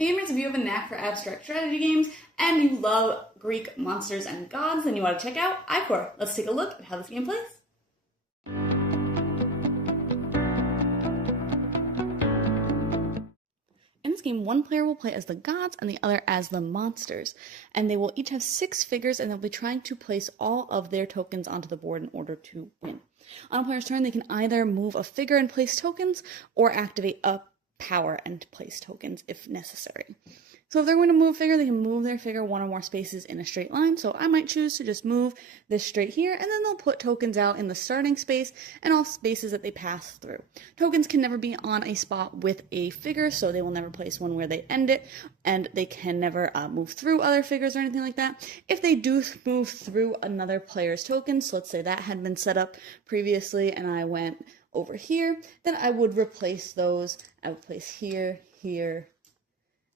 Hey gamers, if you have a knack for abstract strategy games and you love Greek monsters and gods, then you want to check out Ichor. Let's take a look at how this game plays. In this game, one player will play as the gods and the other as the monsters, and they will each have 6 figures, and they'll be trying to place all of their tokens onto the board in order to win. On a player's turn, they can either move a figure and place tokens, or activate a power and place tokens if necessary. So if they're going to move a figure, they can move their figure one or more spaces in a straight line. So I might choose to just move this straight here, and then they'll put tokens out in the starting space and all spaces that they pass through. Tokens can never be on a spot with a figure, so they will never place one where they end it, and they can never move through other figures or anything like that. If they do move through another player's tokens, so let's say that had been set up previously and I went over here, then I would replace those. I would place here, here,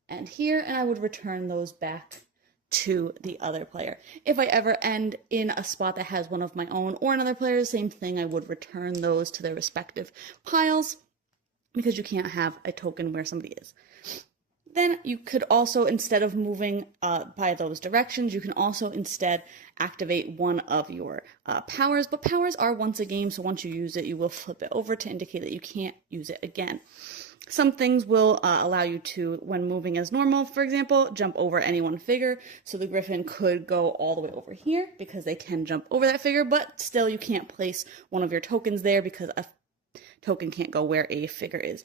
and here, and I would return those back to the other player. If I ever end in a spot that has one of my own or another player's, same thing, I would return those to their respective piles, because you can't have a token where somebody is. Then you could also, instead of moving by those directions, you can also instead activate one of your powers. But powers are once a game, so once you use it, you will flip it over to indicate that you can't use it again. Some things will allow you to, when moving as normal, for example, jump over any one figure. So the griffin could go all the way over here because they can jump over that figure, but still you can't place one of your tokens there because a token can't go where a figure is.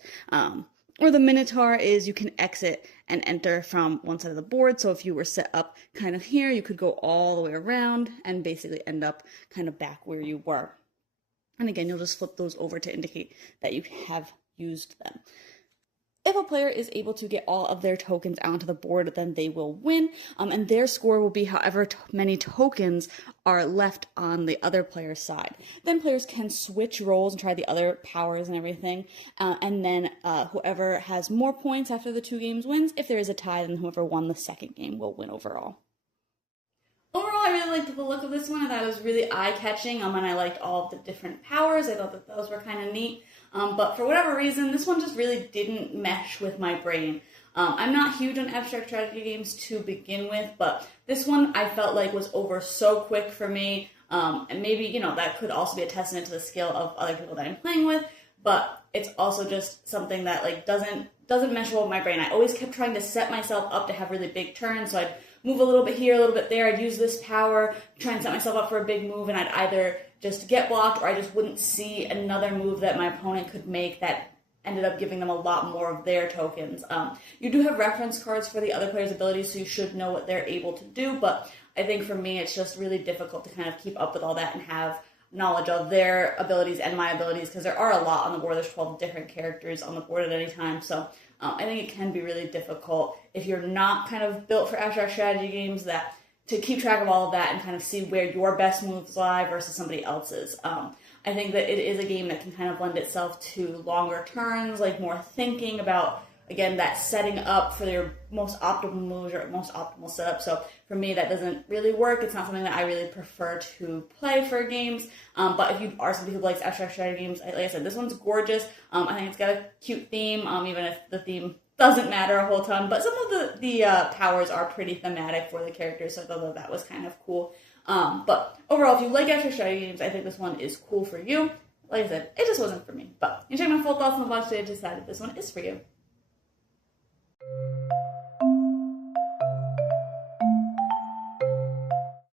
Or the Minotaur is you can exit and enter from one side of the board. So if you were set up kind of here, you could go all the way around and basically end up kind of back where you were. And again, you'll just flip those over to indicate that you have used them. If a player is able to get all of their tokens onto the board, then they will win, and their score will be however many tokens are left on the other player's side. Then players can switch roles and try the other powers and everything, and then whoever has more points after the 2 games wins. If there is a tie, then whoever won the second game will win overall. Overall, I really liked the look of this one. I thought it was really eye-catching, and I liked all of the different powers. I thought that those were kind of neat. But for whatever reason, this one just really didn't mesh with my brain. I'm not huge on abstract strategy games to begin with, but this one I felt like was over so quick for me. And maybe, that could also be a testament to the skill of other people that I'm playing with, but it's also just something that doesn't mesh well with my brain. I always kept trying to set myself up to have really big turns, so I'd move a little bit here, a little bit there. I'd use this power, try and set myself up for a big move, and I'd either just get blocked or I just wouldn't see another move that my opponent could make that ended up giving them a lot more of their tokens. You do have reference cards for the other players' abilities, so you should know what they're able to do, but I think for me it's just really difficult to kind of keep up with all that and have knowledge of their abilities and my abilities, because there are a lot on the board. There's 12 different characters on the board at any time, so I think it can be really difficult if you're not kind of built for abstract strategy games to keep track of all of that and kind of see where your best moves lie versus somebody else's. I think that it is a game that can kind of lend itself to longer turns, like more thinking about, again, that setting up for your most optimal moves or most optimal setup. So for me, that doesn't really work. It's not something that I really prefer to play for games. But if you are somebody who likes abstract strategy games, like I said, this one's gorgeous. I think it's got a cute theme, even if the theme doesn't matter a whole ton. But some of the powers are pretty thematic for the characters, so I thought that was kind of cool. But overall, if you like abstract strategy games, I think this one is cool for you. Like I said, it just wasn't for me. But you can check my full thoughts on the blog today to decide if this one is for you.